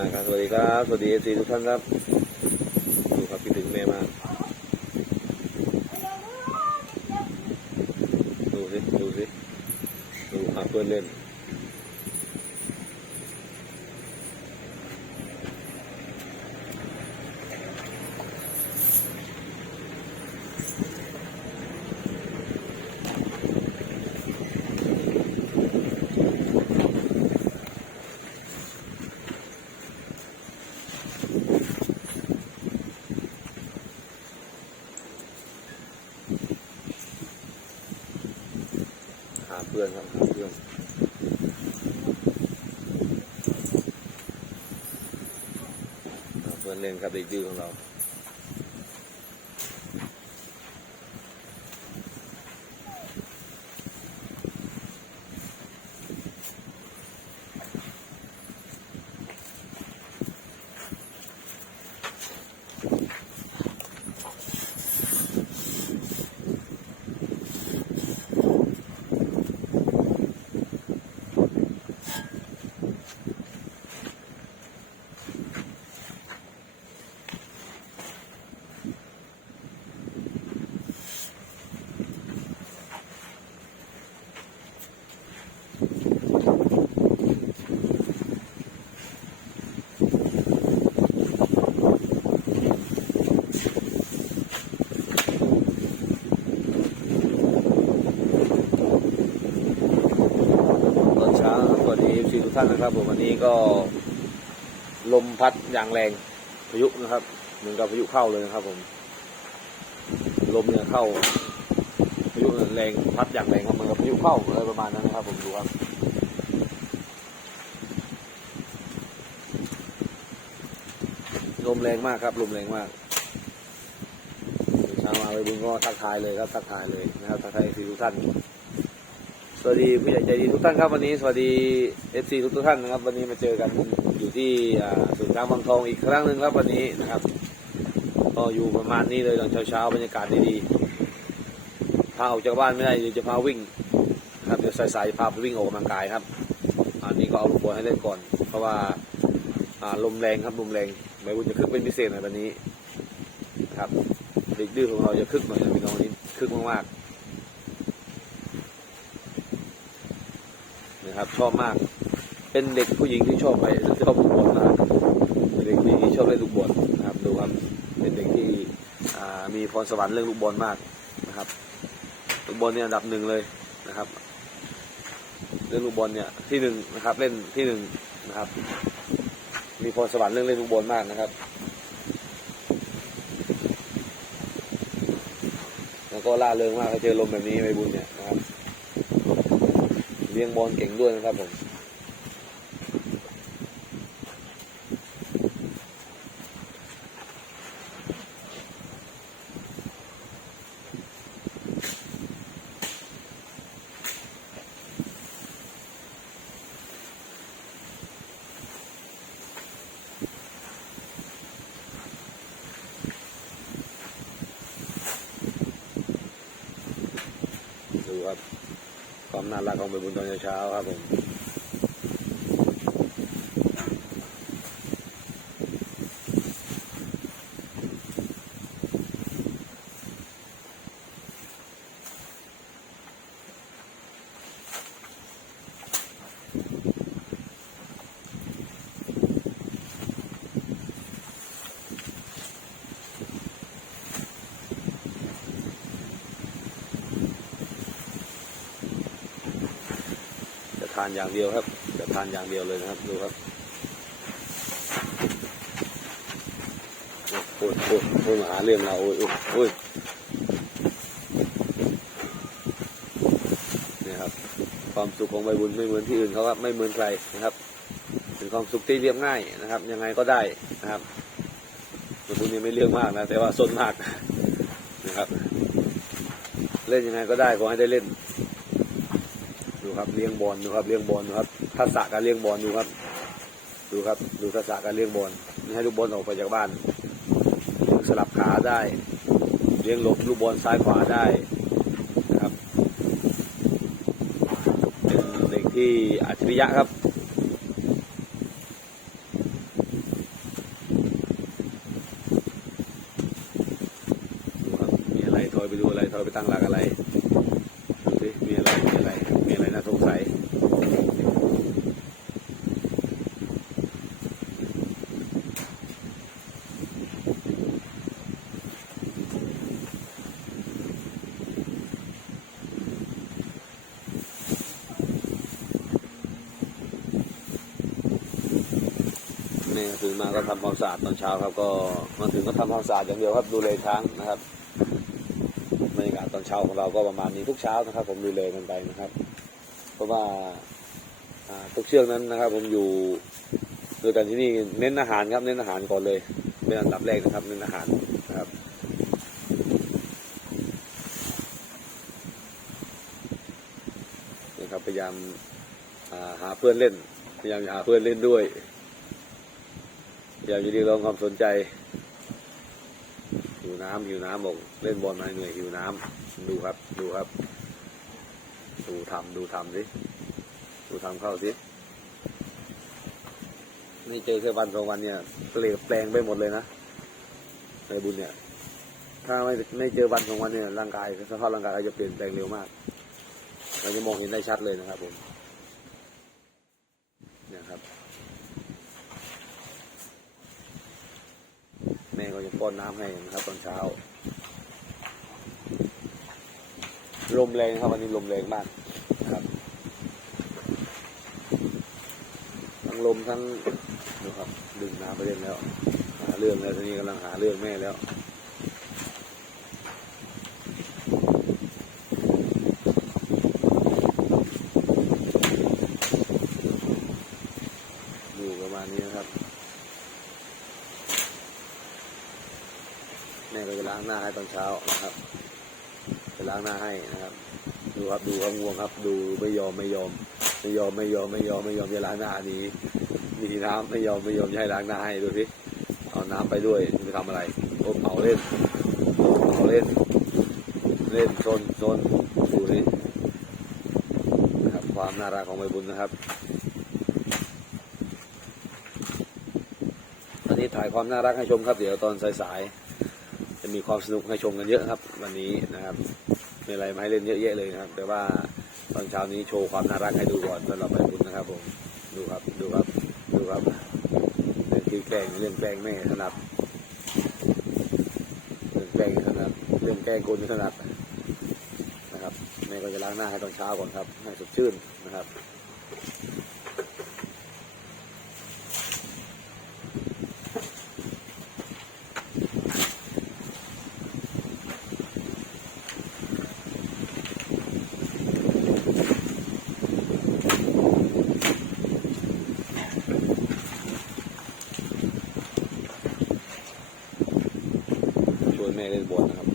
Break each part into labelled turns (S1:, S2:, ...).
S1: มากครับ สวัสดีครับ สวัสดีเอซีทุกท่านครับดูครับคิดถึงแม่มาก ดูสิ ดูสิ ดูหาเพื่อนเล่น หาเพื่อนครับ หาเพื่อน หาเพื่อนเล่นครับเด็กดื้อของเรา ท่านนะครับผมวันนี้ก็ลมพัดอย่างแรงพายุนะครับ เหมือนกับพายุเข้าเลยนะครับ ผม ลมเนี่ยเข้าพายุแรงพัดอย่างแรงครับเหมือนกับพายุเข้าอะไรประมาณนั้นนะครับ ผมดูครับลมแรงมากครับลมแรงมากเช้ามาไปบุญก็ทักทายเลยครับทักทายเลยนะครับทักทายซีทุกท่าน สวัสดีผู้ใหญ่ใจดีทุกท่านครับวันนี้สวัสดีเอฟซีทุกทุกท่านนะครับวันนี้มาเจอกันอยู่ที่อ่าศูนย์กลางบางทองอีกครั้งหนึ่งครับวันนี้นะครับก็อยู่ประมาณนี้เลยตอนเช้าๆบรรยากาศดีๆพาออกจากบ้านไม่ได้เดี๋ยวจะพาวิ่งครับเดี๋ยวสายๆพาไปวิ่งออกกำลังกายครับ อันนี้ก็เอาลูกบอลให้เล่นก่อน เพราะว่าลมแรงครับลมแรงไม่วุ้นจะคึกเป็นพิเศษหน่อยวันนี้ครับเด็กดื้อของเราจะคึกหน่อยนะพี่น้องนี้คึกมากๆ นะครับ ชอบมาก เป็นเด็กผู้หญิงที่ชอบไปชอบลูกบอลมากเป็นเด็กผู้หญิงที่ชอบเล่นลูกบอลนะครับดูครับเป็นเด็กที่มีพรสวรรค์เรื่องลูกบอลมากนะครับลูกบอลเนี่ยอันดับหนึ่งเลยนะครับเรื่องลูกบอลเนี่ยที่หนึ่งนะครับ เล่นที่หนึ่งนะครับ มีพรสวรรค์เรื่องเล่นลูกบอลมากนะครับแล้วก็ล่าเริงมากถ้าเจอลมแบบนี้ไปบุญเนี่ยนะครับ เลี้ยงบอลเก่งด้วยนะครับผม น่ารักของใบบุญตอนเช้าๆครับผมานอย่างเดียวครับ จะทานอย่างเดียวเลยนะครับ ดูครับโอ้ยโอ้ยโอ้ยมาหาเรื่องเราโอ้ยโอ้ยนี่ครับ ความสุขของใบบุญไม่เหมือนที่อื่นเขาครับ ไม่เหมือนใครนะครับเป็นความสุขที่เรียบง่ายนะครับ ยังไงก็ได้นะครับใบบุญนี่ไม่เรื่องมากนะ แต่ว่าสนมากนะครับ เล่นยังไงก็ได้ขอให้ได้เล่นูครับเลี้ยงบอลดูครับเลี้ยงบอลดูครับทักษะการเลี้ยงบอลดูครับ ดูครับดูทักษะการเลี้ยงบอลนี่ให้ลูกบอลออกไปจากบ้าน สลับขาได้ เลี้ยงหลบลูกบอลซ้ายขวาได้นะครับเป็นเด็กที่อัจฉริยะครับมีอะไรถอยไปดูอะไรถอยไปตั้งหลักอะไรดูสิมีอะไรมีอะไร แม่ตื่นมาก็ทำความสะอาดตอนเช้าครับ ก็มาถึงก็ทำความสะอาดอย่างเดียวครับ ดูแลช้างนะครับบรรยากาศตอนเช้าของเราก็ประมาณนี้ทุกเช้านะครับ ผมดูแลกันไปนะครับ เพราะว่าทุกเชือกนั้นนะครับ ผมอยู่ด้วยกันที่นี่เน้นอาหารครับ เน้นอาหารก่อนเลยเป็นอันดับแรกนะครับ เน้นอาหารนะครับนี่ครับพยายามหาเพื่อนเล่นพยายามหาเพื่อนเล่นด้วย อยากจะเรียกร้องความสนใจหิวน้ำหิวน้ำบอกเล่นบอลมาเหนื่อยหิวน้ำดูครับ ดูครับ ดูทำดูทำสิดูทำเข้าสินี่เจอแค่วันสองวันเนี่ยเปลี่ยนแปลงไปหมดเลยนะในบุญเนี่ย ถ้าไม่ไม่เจอวันสองวันเนี่ยร่างกายสภาพร่างกายจะเปลี่ยนแปลงเร็วมาก เราจะมองเห็นได้ชัดเลยนะครับผมเนี่ยครับ แม่ ก็จะป้อนน้ำให้นะครับตอนเช้า ลมแรงครับวันนี้ลมแรงมากนะครับ ทั้งลมทั้งดูครับดึงน้ำไปเล่นแล้ว หาเรื่องแล้วทีนี้กำลังหาเรื่องแม่แล้วอยู่ประมาณนี้นะครับ แม่ก็จะล้างหน้าให้ตอนเช้านะครับจะล้างหน้าให้นะครับ ดูครับดูครับงวงครับ ดูไม่ยอมไม่ยอม ไม่ยอมไม่ยอมไม่ยอมไม่ยอมจะล้างหน้านี้มีน้ำไม่ยอมไม่ยอมจะให้ล้างหน้าให้ดูสิเอาน้ำไปด้วยจะไปทำอะไรโอ้เผาเล่นเผาเล่น เล่นชนชนดูนี่นะครับ ความน่ารักของใบบุญนะครับตอนนี้ถ่ายความน่ารักให้ชมครับเดี๋ยวตอนสายๆ มีความสนุกให้ชมกันเยอะครับ วันนี้นะครับมีอะไรมาให้เล่นเยอะแยะเลยนะครับ แต่ว่าตอนเช้านี้โชว์ความน่ารักให้ดูก่อนสำหรับใบบุญนะครับผมดูครับดูครับดูครับเรื่องที่แกล้งเรื่องแกล้งแม่ถนัดเรื่องแกล้งถนัดเรื่องแกล้งคนถนัดนะครับแม่ก็จะล้างหน้าให้ตอนเช้าก่อนครับให้สดชื่นนะครับ ชว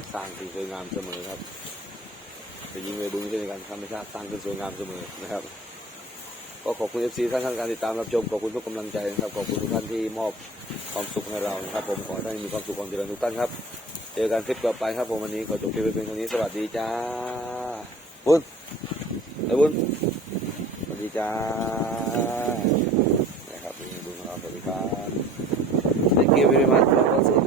S1: ติสร้างขึ้นสวยงามเสมอครับจะยิงไปบุญเช่นกันธรรมชาติสร้างขึ้นสวยงามเสมอนะครับ ก็ขอบคุณเอฟซีท่านท่านการติดตามรับชมขอบคุณทุกกำลังใจนะครับขอบคุณทุกท่านที่มอบความสุขให้เรานะครับ ผมขอให้ท่านมีความสุขความเจริญทุกท่านครับเจอกันคลิปต่อไปครับผมวันนี้ขอจบคลิปไปเพียงเท่านี้สวัสดีจ้าบุญไอ้บุญสวัสดีจ้านะครับบุญของเราสวัสดีครับ Thank you very much